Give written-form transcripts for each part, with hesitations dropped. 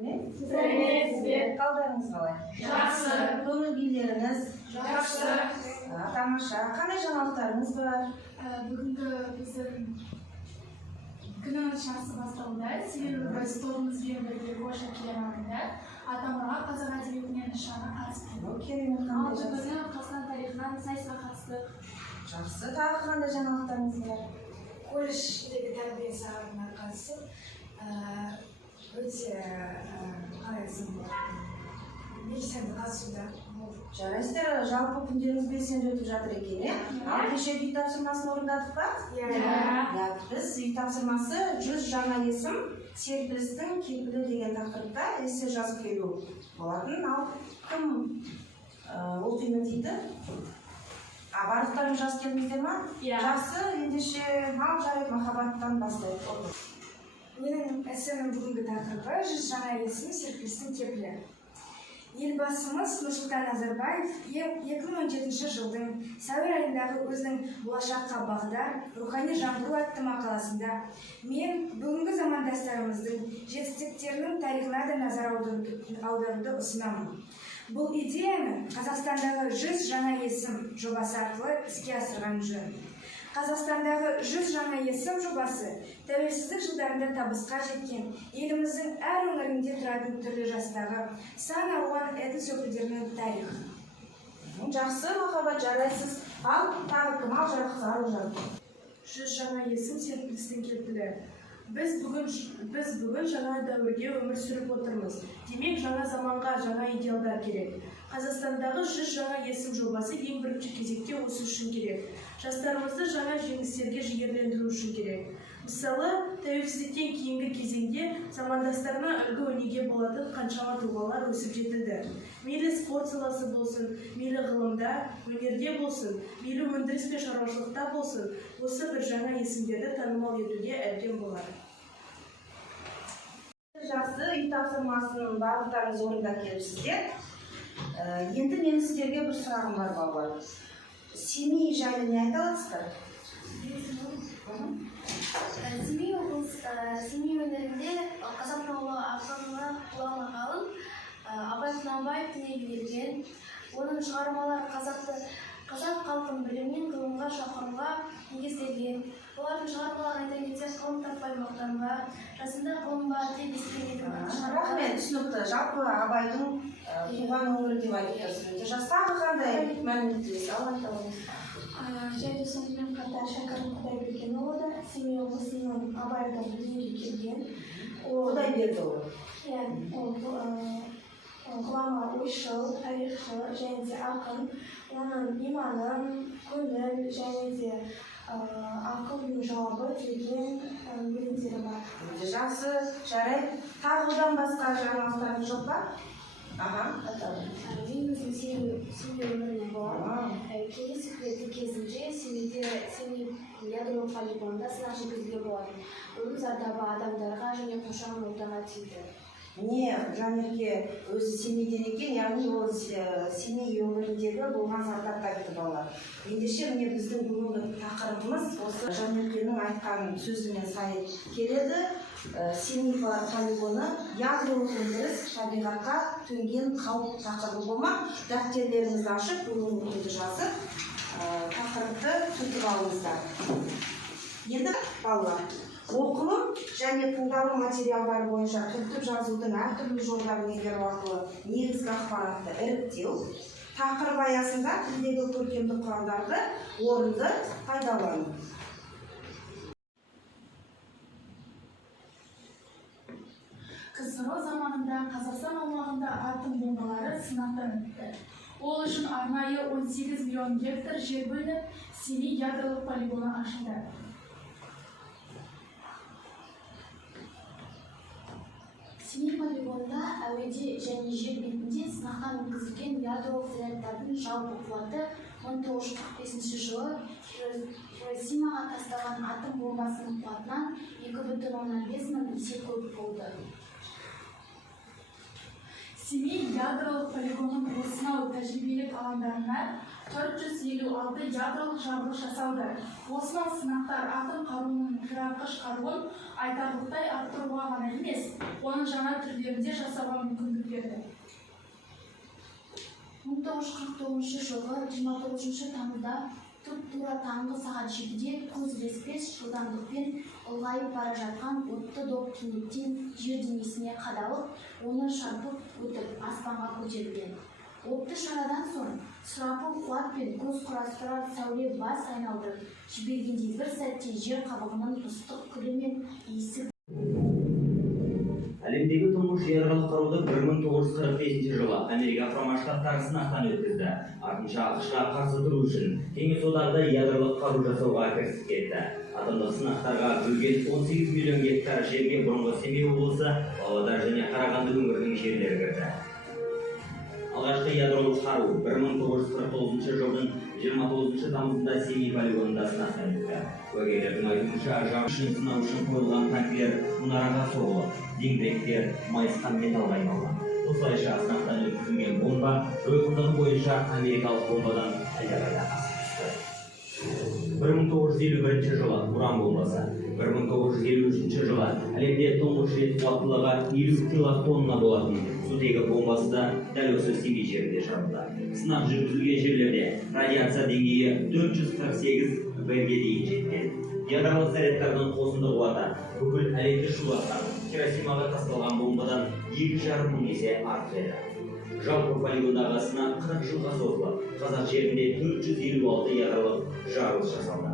Сәлеметсіздер. Қалдарыңыз қалай? Жақсы. Көңіл күйлеріңіз? Жақсы. Тамаша. Қандай жаңалықтарыңыз бар? Бүгінгі біздің күніміз жақсы басталуда. Себебі біз тобымызбен бірге Гоша телеарнасында атамұра қазақ әдебиетінен іс-шара қатыстық. Керемет, қандай Бүгін жақсы. Қазақстан тарихынан сайысқа қатыстық. Жақсы. Тағы қандай жаңалықтарыңыз бар? Колледждегі тәрбие сағатына қатысып, өте қалай айтсам болады, белсенді қатысуда болды. Жарайсыздар, жалпы күндеріңіз белсенді өтіп жатыр екен, иә? Ал кеше үй тапсырмасын орындадық па? Иә. Біз үй тапсырмасы 100 жаңа есім серпілістің кепілі деген тақырыпта эссе жазып келу болатын. Ал кім оқимын дейді? Барлықтарың жазып келдіңіздер ма? Жақсы, ендеше ал жарайды, махаббаттан бастайық. Менің эссенің бүгінгі тақырыбы 100 жаңа есім серпілістің кепілі. Елбасымыз Нұрсұлтан Назарбаев 2017 жылдың сәуір айындағы өзінің болашаққа бағдар, рухани жаңғыру атты мақаласында мен бүгінгі замандастарымыздың жетістіктерінің тарихына да назар аударуды ұсынамын. Бұл идеяны Қазақстандағы 100 жаңа есім жобасы арқылы іске асырған жөн. Қазақстандағы 100 жаңа есім жобасы тәуелсіздік жылдарында табысқа жеткен еліміздің әр өңірінде тұратын түрлі жастағы сан алуан этнос өкілдерінің тарихы. Жақсы, махаббат, жарайсыз. Ал тағы кім? Ал жарық. 100 жаңа есім серпілістің кепілі. Біз бүгін жаңа дәуірге өмір сүріп отырмыз. Демек, жаңа заманға жаңа идеалдар керек. Қазақстандағы 100 жаңа есім жобасы ең бірінші кезекте осы үшін керек. Жастарымызды жаңа жеңістерге жігерлендіру үшін керек. Мысалы, тәуелсіздіктен кейінгі кезеңде замандастарына үлгі өнеге болатын қаншама тұлғалар өсіп жетілді. Мейлі спорт саласы болсын, мейлі ғылымда, өнерде болсын, мейлі өндіріс пен шаруашылықта болсын, осы бір жаңа есімдерді танымал етуге әбден болады. Жақсы, үй тапсырмасының барлықтарыңыз орындап келіпсіздер. Енді менің сіздерге бір сұрағым бар, балалар. Семей жайлы не айта аласыздар? Семей өңірінде қазақтың ұлы ақыны ғұлама ғалым Абай Құнанбаев дүниеге келген. Оның шығармалары қазақ халқын білім мен ғылымға шақыруға негізделген. Олардың шығармаларын айта кетсек, ғылым таппай мақтанба, жасында ғылым бар деп естілген. Рахмет, түсінікті. Жалпы Абайдың туған өңірі деп айтып тұрсыз. Жастағы қандай мәліметтер? Ал айта алыңыз. Және сонымен қатар Шәкәрім Құдайбергенұлы да Семей облысының Абайдан дүниеге келген. Құдайберді ол. Ғұлама, ойшыл, тарихшы және де ақын. Оның иманын, көңіл және де ақылдың жауабы деген өлеңдері бар. Жақсы, жарайды. Тағы одан басқа жаңалықтарыңыз жоқ па? Мен өзім Семей өңірінен боламын. Кеңес үкіметі кезінде Семей ядролық полигонында сынақ жүргізуге болатын. Оның зардабы адамдарға және қоршаған ортаға тиді. Не, Жанерке өзі Семейден екен, яғни ол Семей өңіріндегі болған зардаптарды балалар. Ендеше міне біздің бүгінгі тақырыбымыз осы Жанеркенің айтқан сөзімен сай келеді. Семей полигоны ядролық өндіріс табиғатқа төнген қауіп тақырыбы болмақ. Дәптерлеріңізді ашып, бүгінгі жазып, тақырыпты түртіп алыңыздар. Енді балалар, оқылым және тыңдалым материалдары бойынша түртіп жазудың әртүрлі жолдарын меңгеру арқылы негізгі ақпаратты іріктеу, тақырып аясында тілдегі көркемдік құралдарды орынды пайдалану. КСРО заманында Қазақстан аумағында атом бомбалары сынақтан өтті. Ол үшін арнайы 18 миллион гектар жер бөлініп, Семей ядролық полигоны ашылды. Семей полигонында әуеде және жер бетінде сынақтан өткізілген ядролық зарядтардың жалпы қуаты 1945 жылы Хиросимаға тасталған атом бомбасының қуатынан 2,5 мың есе көп болды. Семей ядролық полигонның осынау тәжірибелік алаңдарына 456 ядролық жарылғыш жасалды. Осынау сынақтар атом қаруының қиратқыш қаруын айтарлықтай арттыруға ғана емес, оның жаңа түрлерінде жасауға мүмкіндік берді. 1949 жылғы 29 тамызда тура таңғы сағат 7-де көз ілеспес жылдамдықпен ұлғайып бара жатқан отты доп кенеттен жер денесіне қадалып, оны шарпып өтіп аспанға көтерілген. Отты шарадан соң сұрапыл қуат пен көз құрастырар сәуле бас айналдырып жібергендей бір сәтте жер қабығының ыстық күлі мен иісі. Әлемдегі тұңғыш ядролық қаруды 1945 жылы Америка құрама штаттары сынақтан өткізді. Артынша ақш-қа қарсы тұру үшін Кеңес одағында ядролық қару жасауға кірісіп кетті. Атомдық сынақтарға бөлген 18 миллион гектар жерге бұрынғы Семей облысы, Павлодар және Қарағанды өңірінің жерлері кірді. Алғашқы ядролық қару 1949 жылдың 29 тамызында Семей полигонында сынақтан өтті. Куәгерлердің айтуынша, жарылыс үшін сынау үшін қойылған танкілер мұнараға соғылып, зеңбіректер майысқан металлға айналған. Осылайша сынақтан өткізілген бомба жойқындығы бойынша америкалық бомбадан әлдеқайда асып түсті. 1951 жылы уран бомбасы, 1953 жылы әлемде тұңғыш рет қуаттылығы 50 килотонна болатын сутегі бомбасы да дәл осы Семей жерінде жарылды. Сынақ жүргізілген жерлерде радиация деңгейі 448 Б-ге дейін жеткен. Ядролық зарядтардың қосынды қуаты бүкіл әлемді шулатқан Хиросимаға тасталған бомбадан 2,5 мың есе артық еді. Жалпы полигондағы сынақ 40 жылға созылып, қазақ жерінде 456 ядролық жарылыс жасалды.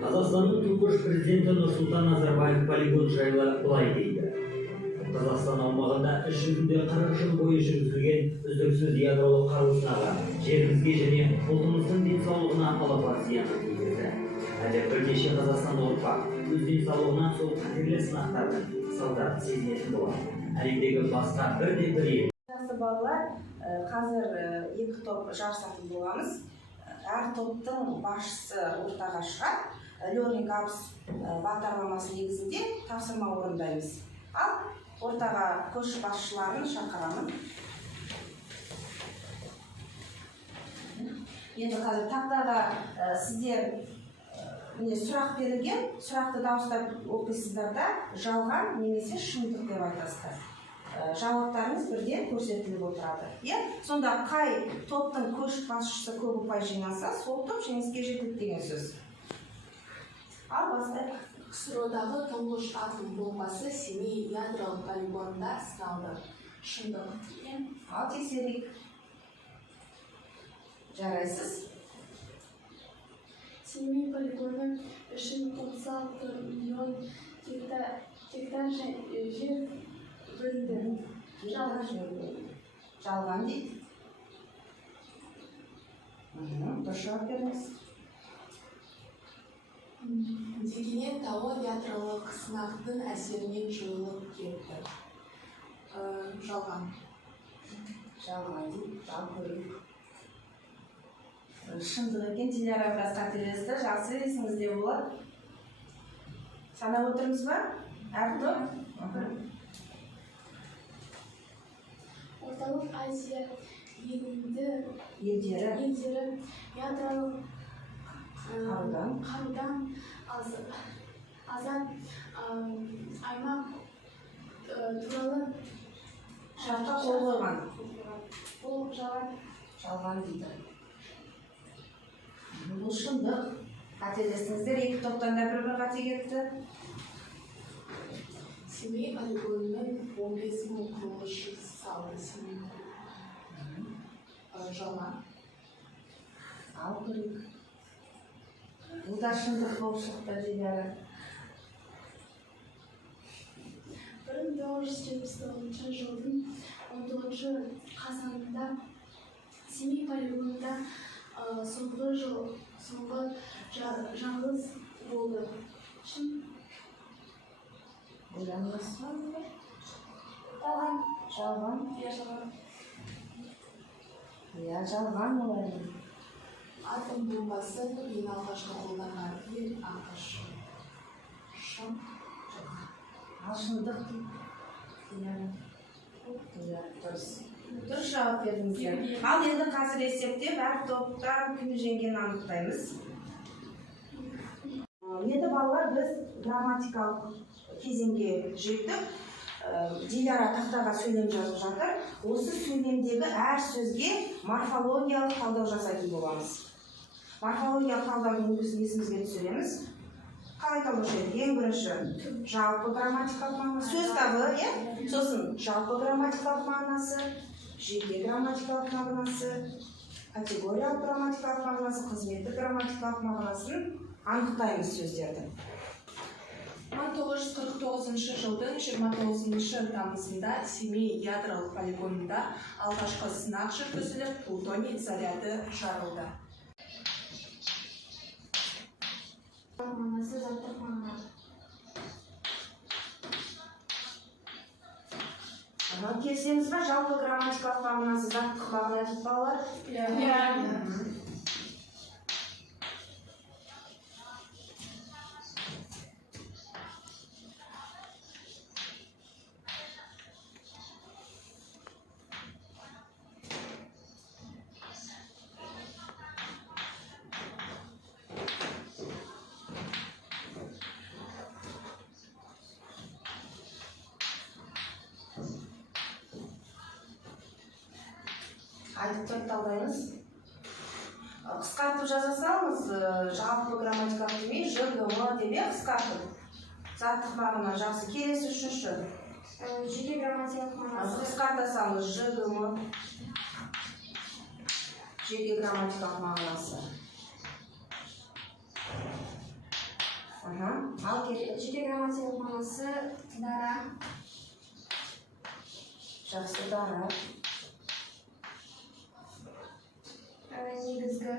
Қазақстанның тұңғыш президенті Нұрсұлтан Назарбаев полигон жайлы былай дейді. Қазақстан аумағында іс жүзінде 40 жыл бойы жүргізілген үздіксіз ядролық қару сынағы жерімізге және ұлтымыздың денсаулығына алапат зиянын тигізді. Әлі бірнеше қазақстан ұрпақ өз денсаулығынан сол қатерлі сынақтардың салдарын сезінетін болады. Әлемдегі басқа бірде-бір ел. Жақсы балалар, қазір екі топ жарысатын боламыз. Әр топтың басшысы ортаға шығады. Learning Apps бағдарламасы негізінде тапсырма орындаймыз. Ал ортаға көш басшыларын шақырамын. Енді қазір тақтаға сіздер сұрақ берілген, сұрақты дауыстап оқисыздар да, жалған немесе шындық деп айтасыздар. Жауаптарыңыз бірден көрсетіліп отырады. Сонда қай топтың көш басшысы көп ұпай жинаса, сол топ жеңіске жетеді деген сөз. Ал бастайық. КСРО-дағы тұңғыш атом бомбасы Семей ядролық полигонында сыналды. Шындық деген. Ал тексерейік. Жарайсыз. Семей полигоны үшін 36 миллион гектар жер бөлінді. Жалған дейді. Дұрыс жауап беріңіз. Дегенен тауы ядролық сынақтың әсерінен жойылып кетті. Жалған. Жалған дейді. Жал көрейік. Шындық екен, Диляра біраз қателесті. Жақсы, есіңізде болады. Санап отырмыз ба? Әр топ? Орталық Азия елдері ядролық қарудан азат аймақ туралы шартқа қол қойған. бұл Жалған дейді. Бұл шындық. Қателестіңіздер, екі топтан да бір қате кетті. Семей полигонының 15 мың құрылысшы салды. Семей жалған. Ал көрейік. Бұл да шындық болып шықты Диляра. 1979 жылдың 19 қазанында Семей полигонында соңғы жарылыс болды. Ойланыңыз ба? Жалған. Жалған олай. Атом бомбасы ең алғашқы қолданған ел ақш. Шын. Ал шындық дейді. Дұрыс. Дұрыс жауап бердіңіздер. Ал енді қазір есептеп әр топтан кім жеңгенін анықтаймыз. Енді балалар біз грамматикалық кезеңге жеттік. Диляра тақтаға сөйлем жазып жатыр. Осы сөйлемдегі әр сөзге морфологиялық талдау жасайтын боламыз. Морфологиялық талдаудың үлгісін есімізге түсіреміз. Қалай талдаушы еді? Ең бірінші жалпы грамматикалық мағынасы, сөз табы, сосын жалпы грамматикалық мағынасы, жеке грамматикалық мағынасы, категориялық грамматикалық мағынасы, қызметтік грамматикалық мағынасын анықтаймыз сөздерді. 1949 жылдың 29 тамызында Семей ядролық полигонында алғашқы сынақ жүргізіліп, плутоний заряды жарылды. Мағынасы заттық мағына. Келсеңіз ба, жалпы грамматикалық мағынасы заттық мағына дейді балалар? Айтып тұрып талдаймыз. Қысқартып жаза салыңыз, жалпы грамматикалық демей, ЖГМ демей қысқартып. Заттық мағына жақсы. Келесі үшінші. Жеке грамматикалық мағынасы. Қысқарта салыңыз, ЖГМ. Жеке грамматикалық мағынасы. Ал келесі. Жеке грамматикалық мағынасы дара. Жақсы, дара. Негізгі.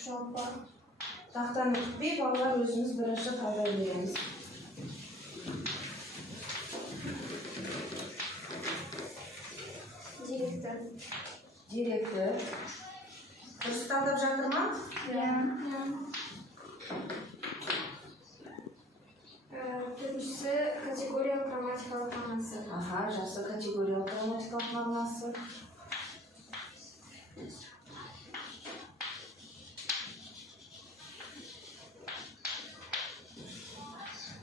Жалпы. Тақтаны күтпей, балалар өзіміз бірінші талдай береміз. Директор. Директор. Дұрыс талдап жатыр ма? Төртіншісі категориялық грамматикалық мағынасы. Жақсы, категориялық грамматикалық мағынасы.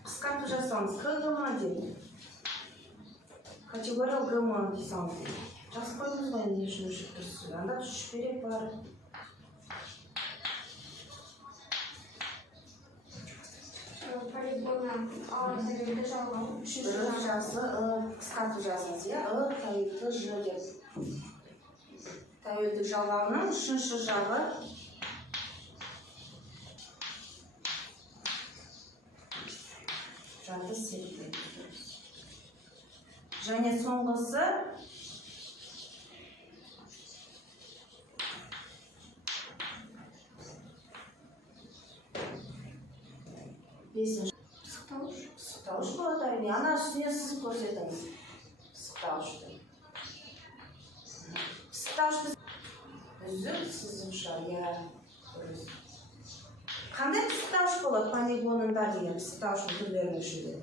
Қысқартып жазсаңыз, КГМ дейді. Категориялық ГМ дейсаңыз. Жақсы қойдыңыз ғой, не үшін өшіп тұрсыз? Анда түшіп берек бар. Полигоннан тәуелді жалғау. Дұрыс, жақсы, қысқартып жазыңыз, тәуелді Ж деп. Тәуелді жалғауының үшінші жағы. Жады серпіледі. Және соңғысы бесінші. Пысықтауыш болады, әрине. Ана үстіне сызып көрсетіңіз. Пысықтауышты. Пысықтауышты үзіп сызып шығар. Қандай пысықтауыш болады? Полигонында деген пысықтауыштың түрлерінің ішінде.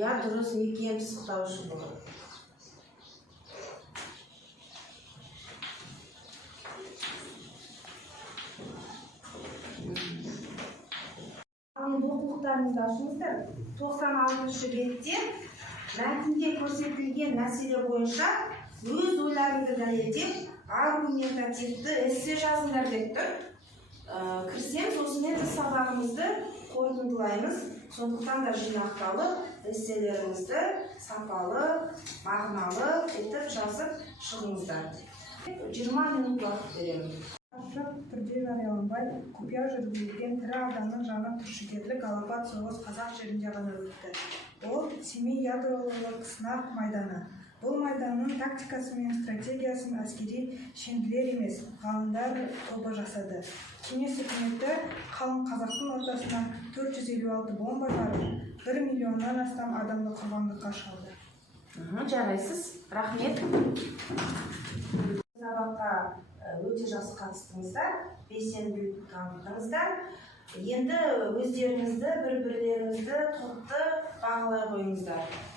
Дұрыс, мекен пысықтауышы болады. Оқулықтарыңызды ашыңыздар. 96-шы бетте мәтінде көрсетілген мәселе бойынша өз ойларыңды дәлелдеп, аргументативті эссе жазыңдар деп тұр. Кірсеміз, осымен сабағымызды қорытындылаймыз. Сондықтан да жинақталып, эсселеріңізді сапалы, мағыналы етіп жазып шығыңыздар. 20 минут уақыт беремін. Ашық түрде жарияланбай, құпия жүргізілген тірі адамның жаны түршігерлік алапат соғыс қазақ жерінде ғана өтті. Ол Семей ядролық сынақ майданы. Бұл майданның тактикасы мен стратегиясын әскери шенділер емес, ғалымдар тобы жасады. Кеңес үкіметі қалың қазақтың ортасына 456 бомба жарып, 1 миллионнан астам адамды құрбандыққа шалды. Жарайсыз, рахмет. Сабаққа өте жақсы қатыстыңыздар, белсенділік танытыңыздар. Енді өздеріңізді, бір-бірлеріңізді тұрақты бағалай қойыңыздар.